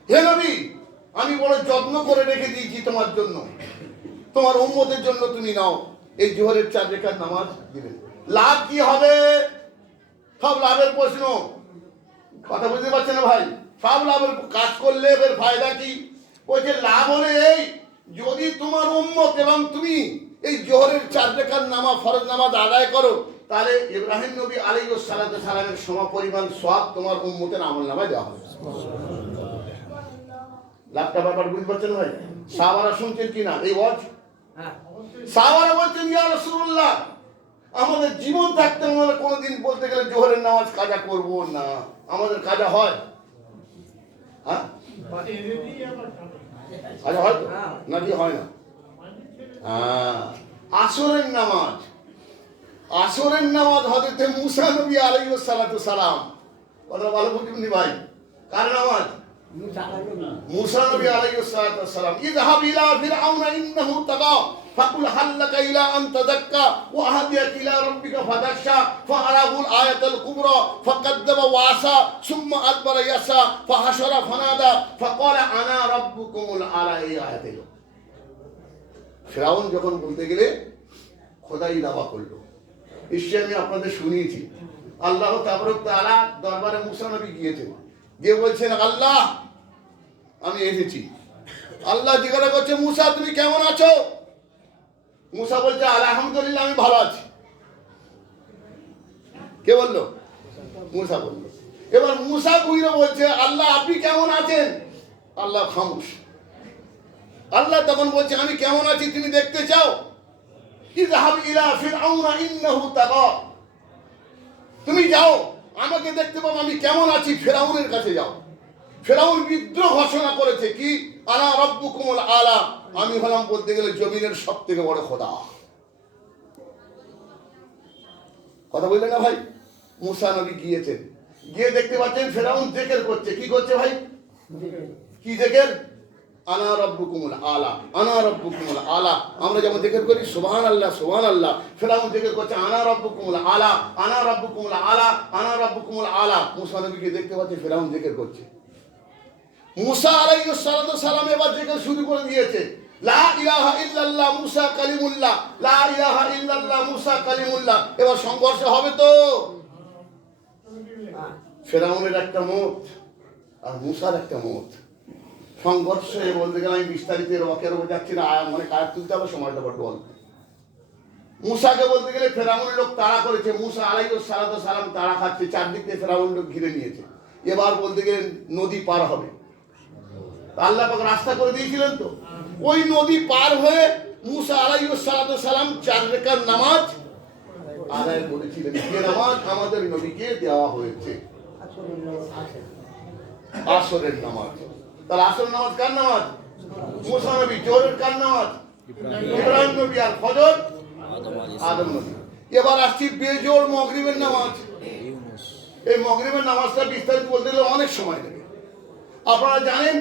হে নবী, আমি বড় যত্ন করে রেখে দিয়েছি তোমার জন্য, তোমার উম্মতের জন্য, তুমি নাও। এই জোহরের 4 রাকাত নামাজ দিবেন। লাভ কি হবে? সব লাভের প্রশ্ন, কথা বুঝতে পারছেন না ভাই? সব লাভের কাজ করলে এর ফায়দা কি? ওই যে লাভ হলে এই, যদি তোমার উম্মত এবং তুমি এই জোহরের 4 রাকাত নামাজ, ফরজ নামাজ আদায় করো, তাহলে ইব্রাহিম নবী আলাইহিস সালাতু সালামের সমপরিমাণ সওয়াব তোমার উম্মতের আমলনামায় দেওয়া হবে। লাভটা ব্যাপার বুঝতে পারছেন ভাই? সাহাবারা শুনছেন কিনা এই ওয়াজ? সাহাবারা বলছেন, ইয়া রাসূলুল্লাহ, আমাদের জীবন থাকতে আমরা কোনোদিন বলতে গেলে জোহরের নামাজ কাজা করব না। আমাদের কাজা হয়? হ্যাঁ, কাজা হয় তো নাকি হয় না? হ্যাঁ, আসরের নামাজ, আসরের নামাজ হযরত মুসা নবী আলাইহিস সালাতু সালাম, কথা ভালো বুঝুননি ভাই, কার নামাজ? মুসা নবী আলাইহিস সালাতু সালাম। ইযহাব ইলা ফিরআউনা ইন্নাহু তাগা ফাকুল হাল লাকা ইলা আন তাযাক্কা ওয়া আহদিয়াক ইলা রাব্বিকা ফাতাখশা ফাআরাহুল আয়াতুল কুবরা ফাকাদ্দাবা ওয়া আসা সুম্মা আদবারা ইয়াসা ফাহাশারা ফানাদা ফাকালা আনা রাব্বুকুমুল আলা। এই আয়াতের ফিরআউন যখন বলতে গেলে খোদাই দাওয়া করলো, নিশ্চয়ই আমি আপনাদের শুনিয়েছি। আল্লাহ তাবারক তাআলা দরবারে মুসা নবী গিয়েছেন, গিয়ে বলছেন, আল্লাহ আমি এসেছি। আল্লাহ জিজ্ঞাসা করছে, মুসা তুমি কেমন আছো? মুসা বলছে, আলহামদুলিল্লাহ আমি ভালো আছি। কে বললো? মুসা বললো। এবার মুসা ঘুরে বলছে, আল্লাহ আপনি কেমন আছেন? আল্লাহ খামোশ। আল্লাহ তখন বলছে, আমি কেমন আছি তুমি দেখতে চাও? ইযহাব ইলা ফিরআউনা ইন্নাহু তাগা, তুমি যাও, আমাকে দেখতে পাবো আমি কেমন আছি, ফিরআউনের কাছে যাও। ফিরআউন বিদ্রোহ ঘোষণা করেছে কি, আনা রাব্বুকুমুল আলা, আমি হলাম বলতে গেলে জমিনের সবথেকে বড় খোদা। কথা বললেন না ভাই? মুসা নবী গিয়েছেন, গিয়ে দেখতে পাচ্ছেন ফিরআউন জিকির করছে। কি করছে ভাই? কি জিকির? আনা রাব্বুকুমুল আলা, আনা রাব্বুকুমুল আলা। আমরা যেমন জিকির করি সুবহানাল্লাহ সুবহানাল্লাহ, ফিরআউন জিকির করছে আনা রাব্বুকুমুল আলা, আনা রাব্বুকুমুল আলা, আনা রাব্বুকুমুল আলা। মুসা নবীকে দেখতে পাচ্ছে ফিরআউন জিকির করছে। মুসা আলাইহিস সালাতু সালাম এবার জিকির শুরু করে দিয়েছে, লা ইলাহা ইল্লাল্লাহ মুসা কালিমুল্লাহ, লা ইলাহা ইল্লাল্লাহ মুসা কালিমুল্লাহ। এবার সংঘর্ষ হবে তো? ফিরআউনের একটা মত আর মুসার একটা মত, সংঘর্ষ বলতে গেলে আমি বিস্তারিত রকের উপর যাচ্ছি না, মানে কাজ তুলতে হবে, সময়টা বড় অল্প। মুসাকে বলতে গেলে ফেরাউনের লোক তাড়া করেছে, মুসা আলাইহিস সালাতু সালাম তাড়া খাচ্ছে, চারদিক দিয়ে ফেরাউন লোক ঘিরে নিয়েছে। এবার বলতে গেলে নদী পার হবে, আল্লাহ পাক রাস্তা করে দিয়েছিলেন তো, ওই নদী পার হয়ে মুসা আলাইহিস সালাতু সালাম 4 রাকাত নামাজ আদায় করেছিলেন। যে নামাজ আমাদের নবীকে দেওয়া হয়েছে, আসরের নামাজ। তাহলে আসরের নামাজ কার নামাজ? মুসা নবী। জোহরের কার নামাজ? ইব্রাহিম নবী। আর ফজর আদম নবী। এবার আসছি বেজোর মাগরিবের নামাজ। এই মাগরিবের নামাজটা বিস্তারিত বলতে গেলে অনেক সময় লাগে। আপনারা জানেন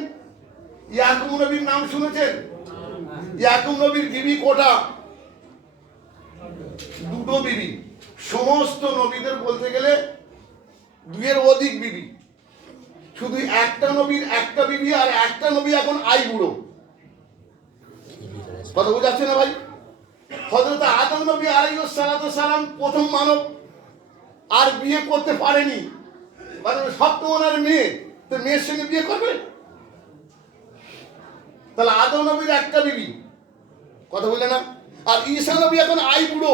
ইয়াকুব নবীর নাম শুনেছেন? ইয়াকুব নবীর বিবি কোটা? 2 বিবি। সমস্ত নবীদের বলতে গেলে 2 এর অধিক বিবি। শুধু একটা নবীর একটা বিবি, আর একটা নবী এখন আই বুড়ো। কথা বোঝাচ্ছে না ভাই? হযরত আদম নবী আলাইহিস সালাতু সালাম প্রথম মানব, আর বিয়ে করতে পারেনি, মানে সব তো ওনার মেয়ে, তো মেয়ের সঙ্গে বিয়ে করবে? তাহলে আদম নবীর একটা বিবি, কথা বলে না? আর ঈসা নবী এখন আই বুড়ো,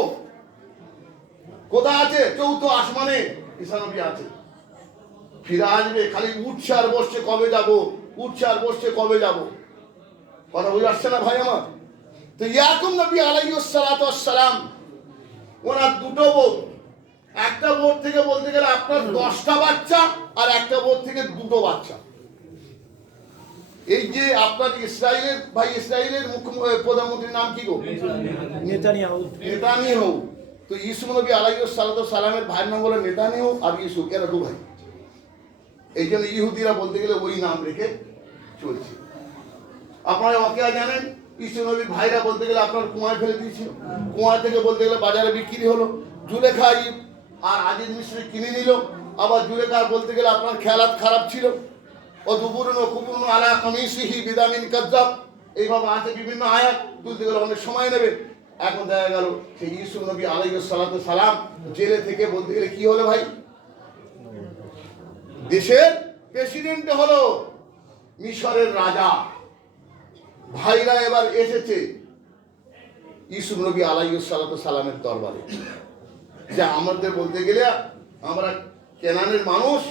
কোথায় আছে? চৌথ আসমানে ঈসা নবী আছে, ফিরে আসবে, খালি উঠছে আর বসছে কবে যাব, উঠছে আর বসছে কবে যাব। কথা বুঝে আসছে না ভাই আমার? তো ইয়াকুব নবী আলাইহিস সালাতু ওয়াসসালাম, ওনার দুটো বউ, একটা বোর থেকে বলতে গেলে আপনার 10টা বাচ্চা, আর একটা বোর থেকে দুটো বাচ্চা। এই যে আপনার ইসরায়েলের ভাই, ইসরায়েলের প্রধানমন্ত্রীর নাম কি গো? নেতানিয়াহু। তো ইউসুফ নবী আলাইহিস সালাতু সালামের ভাইয়ের নাম হলো নেতানিয়াহু, আর ইউসুফ, এরা দু ভাই। এই জন্য ইহুদিরা বলতে গেলে ওই নাম রেখে চলছে। আপনারা ওকে জানেন, ইউসুফ নবীর ভাইরা বলতে গেলে আপনার কুয়ায় ফেলে দিয়েছিল, কুয়া থেকে বলতে গেলে বাজারে বিক্রি হলো, জুলেখা আর আজিজ মিশ্রি কিনে নিল। আবার জুলেখা বলতে গেলে আপনার খেয়ালাত খারাপ ছিল, ও দুপুরন ও কুপুরন আলা কামিসিহি বিদামিন কাজ্জাব, এইভাবে আছে বিভিন্ন আয়াত, তুলতে গেলে অনেক সময় নেবে। এখন দেখা গেল সেই ইউসুফ নবী আলাইহিস সালাতু সালাম জেলে থেকে বলতে গেলে কি হলো ভাই? দেশের প্রেসিডেন্ট হলো, মিশরের রাজা। ভাইরা এবার এসেছে ইউসুফ নবী আলাইহিস সালাতু সালামের দরবারে, যে আমাদের বলতে গেলে আমরা কেনানের মানুষ,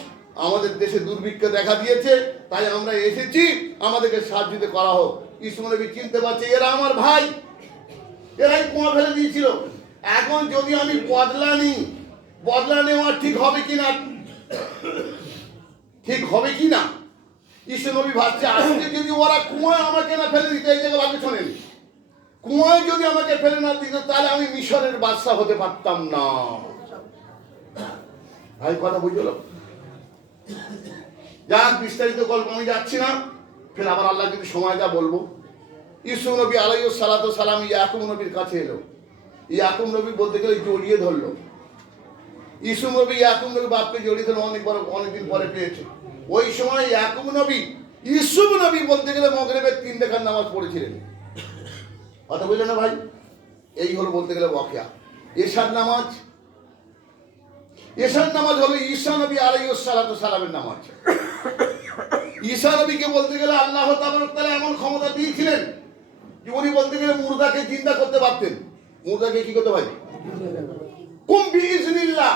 আমাদের দেশে দুর্ভিক্ষ দেখা দিয়েছে, তাই আমরা এসেছি, আমাদেরকে সাহায্য করা হোক। ইউসুফ নবী চিনতে পারছে এরা আমার ভাই, এরাই কুয়া ফেলে দিয়েছিল। এখন যদি আমি বদলা নিই, বদলা নেওয়া ঠিক হবে কিনা, ঠিক হবে কিনা? ইউসুফ নবী ভাবছে আজকে যদি ওরা কুয়ায় আমাকে না ফেলে দিত, এই জায়গায় ভাবছে শোনেন, কুয়ায় যদি আমাকে ফেলে না দিত, তাহলে আমি মিশরের বাদশা হতে পারতাম না। ভাই কথা বুঝলো? যাক, বিস্তারিত গল্প আমি যাচ্ছি না, ফের আবার আল্লাহ যদি সময় দা বলবো। ইউসুফ নবী আলাইহিস সালাতু সালাম ইয়াকুব নবীর কাছে এলো, ইয়াকুব নবী বলতে গেলে জড়িয়ে ধরলো। ইউসুফ নবী ইয়াকুব নবী বাপকে জড়িয়ে ধরলো, অনেকদিন পরে পেয়েছে। ওই সময় ইয়াকুব নবী ইউসুফ নবী বলতে গেলে মাগরিবের 3 রাকাত নামাজ পড়েছিলেন। কথা বুঝলেন না ভাই? এই হলো বলতে গেলে ওয়াকিয়া। এশার নামাজ, এশার নামাজ হলো ঈসা নবী আলাইহিস সালাতু সালামের নামাজ। ঈসা নবীকে বলতে গেলে আল্লাহ তাআলা এমন ক্ষমতা দিয়েছিলেন যে উনি বলতে গেলে মুর্দাকে জিন্দা করতে পারতেন। মুর্দাকে কি করতে পারে? কুম বিইজনিল্লাহ।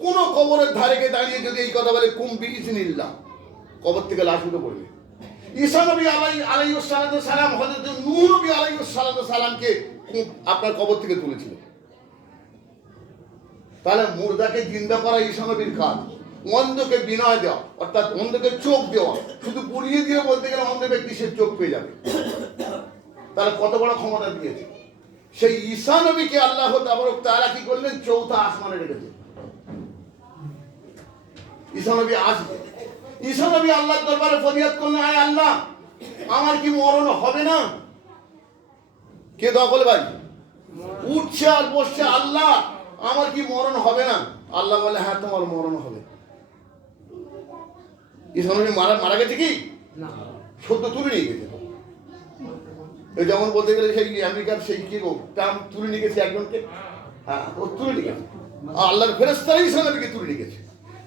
কোন কবরের ধারে গিয়ে দাঁড়িয়ে যদি এই কথা বলে কুম বিইজনিল্লাহ, কবর থেকে লাশ উঠে পড়বে। ঈসা নবী আলাইহিস সালাতু সালাম হযরত নূহ নবী আলাইহিস সালাতু সালামকে আপনার কবর থেকে তুলেছিল। তাহলে মুর্দাকে জিন্দা করা ঈসা নবীর কাজ। অন্ধকে বিনয় দেওয়া, অর্থাৎ অন্ধকে চোখ দেওয়া, শুধু পুড়িয়ে দিয়ে বলতে গেলে অন্ধ ব্যক্তি সে চোখ পেয়ে যাবে। তাহলে কত বড় ক্ষমতা দিয়েছে। সেই ঈসা নবীকে আল্লাহ তাআলা কি করলেন? চৌথা আসমানে রেখেছে। ঈসা নবী আসবে, ঈসা নবী আল্লাহর দরবারে ফরিয়াদ করলেন, আয় আল্লাহ, আমার কি মরণ হবে না? কে দোয়া করলে ভাই? উঠছে আর বসছে, আল্লাহ আমার কি মরণ হবে না? আল্লাহ বলে হ্যাঁ, তোমার মরণ হবে। ঈসা নবী মারা গেছে কি না, সত্য তুলে নিয়ে গেছে। এই যেমন বলতে গেলে সেই আমেরিকার সেই কি গো ট্রাম্প তুলে নিয়ে গেছে একজনকে, হ্যাঁ ও তুলে নিয়ে গেছে। আল্লাহর ফেরেশতারা ঈসা নবীকে তুলে নিয়ে গেছে।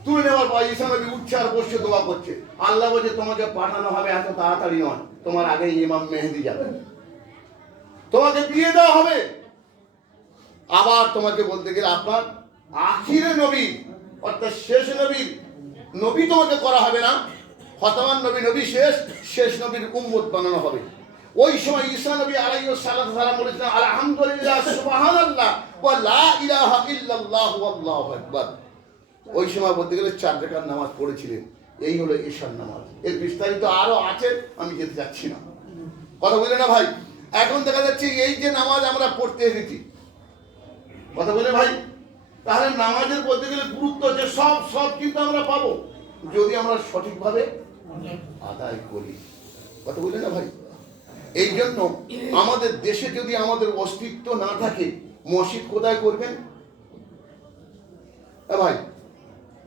তুলে নেওয়ার পর ঈসা নবী উঠছে আর বসছে, দোয়া করছে। আল্লাহ বলছে তোমাকে পাঠানো হবে এত তাড়াতাড়ি নয়, তোমার আগে ইমাম মেহেদী যাবে, তোমাকে বিয়ে দেওয়া হবে। আবার তোমাকে বলতে গেলে আপনার আখিরে নবী, অর্থাৎ শেষ নবীর নবী তোমাকে করা হবে না, খতামান নবী, নবী শেষ নবীর উম্মত বানানো হবে। ওই সময় ঈসা নবী আলাইহিস সালাতু সালাম বলেছিলেন আলহামদুলিল্লাহ সুবহানাল্লাহ ওয়া লা ইলাহা ইল্লাল্লাহু আল্লাহু আকবার। ওই সময় বলতে গেলে 4 রাকাত নামাজ পড়েছিলেন। এই হলো ঈশার নামাজ। এর বিস্তারিত আরো আছে, আমি যেতে যাচ্ছি না। কথা বলে না ভাই? এখন দেখা যাচ্ছে এই যে নামাজ আমরা পড়তে এসেছি, কথা বলে ভাই, তাহলে নামাজের বলতে গেলে গুরুত্ব যে সব কিন্তু আমরা পাবো যদি আমরা সঠিকভাবে আদায় করি। কথা বলে না ভাই? এই জন্য আমাদের দেশে যদি আমাদের অস্তিত্ব না থাকে, মসজিদ কোথায় করবেন? ভাই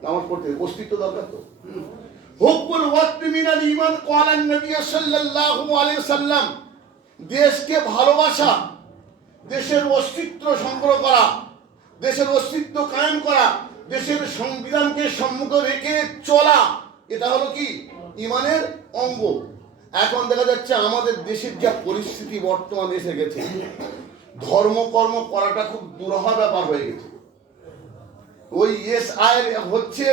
নামাজ পড়তে অস্তিত্ব দরকার তো। হুব্বুল ওয়াতনি মিনাল ঈমান ক্বালা নবী সাল্লাল্লাহু আলাইহি ওয়াসাল্লাম, দেশকে ভালোবাসা, দেশের অস্তিত্ব সংগ্রহ করা, দেশের অস্তিত্ব কায়েম করা, দেশের সংবিধানকে সম্মুখে রেখে চলা, এটা হলো কি ঈমানের অঙ্গ। এখন দেখা যাচ্ছে আমাদের দেশের যা পরিস্থিতি বর্তমানে এসে গেছে, ধর্মকর্ম করাটা খুব দুরূহ ব্যাপার হয়ে গেছে। ওই এসআই হচ্ছে,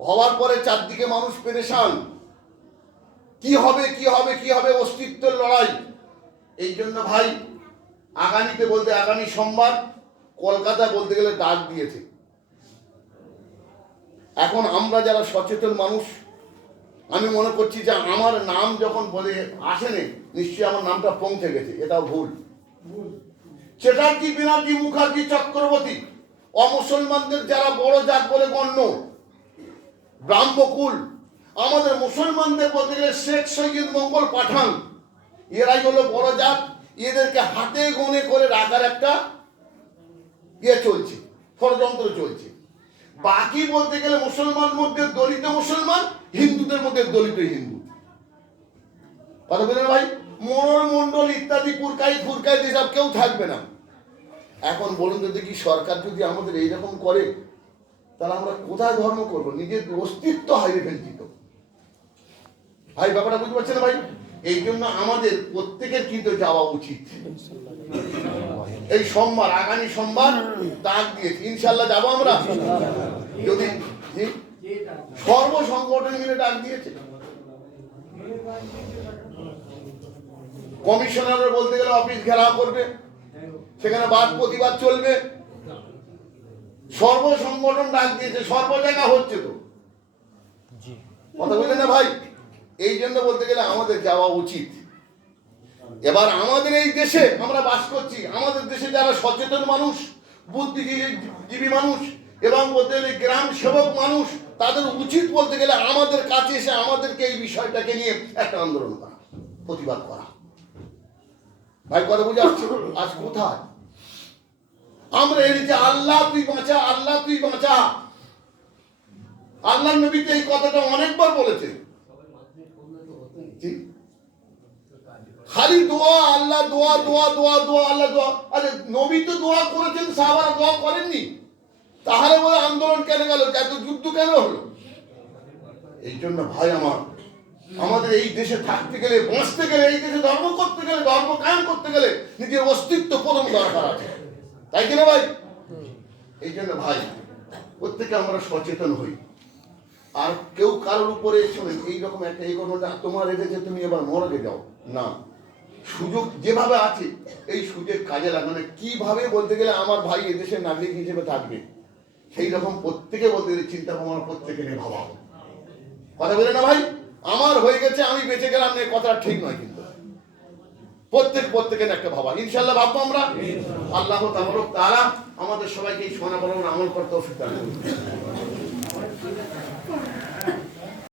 হওয়ার পরে চারদিকে মানুষ পেরেশান, কি হবে কি হবে কি হবে, অস্তিত্বের লড়াই। এই জন্য ভাই আগামীতে বলতে আগামী সোমবার কলকাতা বলতে গেলে ডাক দিয়েছে। এখন আমরা যারা সচেতন মানুষ, আমি মনে করছি যে আমার নাম যখন বলে আসেনি, নিশ্চয়ই আমার নামটা পৌঁছে গেছে, এটাও ভুল। চ্যাটার্জি, ব্যানার্জি, মুখার্জি, চক্রবর্তী অমুসলমানদের যারা বড় জাত বলে গণ্য, ব্রাহ্মকুল, আমাদের মুসলমানদের বলতে গেলে শেখ সৈয়দ মঙ্গল পাঠান, এরাই হলো বড় জাত। এদেরকে হাতে গোনে করে রাখার একটা চলছে, ষড়যন্ত্র চলছে। বাকি বলতে গেলে মুসলমান মধ্যে দলিত মুসলমান, হিন্দুদের মধ্যে দলিত হিন্দু। কথা বলেন ভাই, মোড়ল মন্ডল ইত্যাদি পুরকাই ফুরকাই যেসব কেউ থাকবে না। এখন বলুন তো দেখি, সরকার যদি আমাদের এইরকম করে তাহলে আমরা কোথায় ধর্ম করবো? নিজের অস্তিত্ব হারিয়ে ফেলছি তো ভাই, ব্যাপারটা বুঝতে পারছেন ভাই? এই জন্য আমাদের প্রত্যেকের কিন্তু যাওয়া উচিত। এই সোমবার, আগামী সোমবার ডাক দিয়েছি, ইনশাল্লাহ যাবো আমরা। যদি সর্ব সংগঠন মিলে ডাক দিয়েছে, কমিশনারের বলতে গেলে অফিস ঘেরাও করবে, সেখানে বাদ প্রতিবাদ চলবে। সর্ব সংগঠন ডাক দিয়েছে, সর্ব জায়গা হচ্ছে তো, কথা বললেন না ভাই? এই জন্য বলতে গেলে আমাদের যাওয়া উচিত। এবার আমাদের এই দেশে আমরা বাস করছি, আমাদের দেশে যারা সচেতন মানুষ, বুদ্ধিজীবী মানুষ এবং বলতে গেলে গ্রাম সেবক মানুষ, তাদের উচিত বলতে গেলে আমাদের কাছে এসে আমাদেরকে এই বিষয়টাকে নিয়ে একটা আন্দোলন করা, প্রতিবাদ করা। ভাই কথা বুঝে আসছে? আজ কোথায় আমরা এনেছি আল্লাহ তুই বাঁচা, আল্লাহ তুই বাঁচা। আল্লাহ নবী তো এই কথাটা অনেকবার বলেছে, খালি দোয়া, আল্লাহ দোয়া দোয়া দোয়া দোয়া, আল্লাহ দোয়া। আরে নবী তো দোয়া করেছেন, সাহাবারা দোয়া করেননি? তাহলে বলে আন্দোলন কেন গেল, এত যুদ্ধ কেন হলো? এই জন্য ভাই আমার, আমাদের এই দেশে থাকতে গেলে, বাঁচতে গেলে, এই দেশে ধর্ম করতে গেলে, ধর্ম কায়েম করতে গেলে নিজের অস্তিত্ব প্রথম দরকার আছে, তাই কিনা ভাই? এই জন্য ভাই প্রত্যেকে আমরা সচেতন হই। আর কেউ কারোর উপরে শোনেন এইরকম একটা এই ঘটনা তোমার এদেশে তুমি এবার মরগে যাও না, সুযোগ যেভাবে আছে এই সুযোগ কাজে লাগানো। কিভাবে বলতে গেলে আমার ভাই এদেশের নাগরিক হিসেবে থাকবে, সেই রকম প্রত্যেকে বলতে গেলে চিন্তা ভাবনা প্রত্যেকে নিয়ে ভাবা। কথা বলে না ভাই, আমার হয়ে গেছে আমি বেঁচে গেলাম না, কথা ঠিক নয়। কিন্তু প্রত্যেকের একটা ভাবা, ইনশাল্লাহ ভাববো আমরা। আল্লাহ তাআলা আমাদের সবাইকে এই শোনা বলার আমল করতে তৌফিক দান করুন।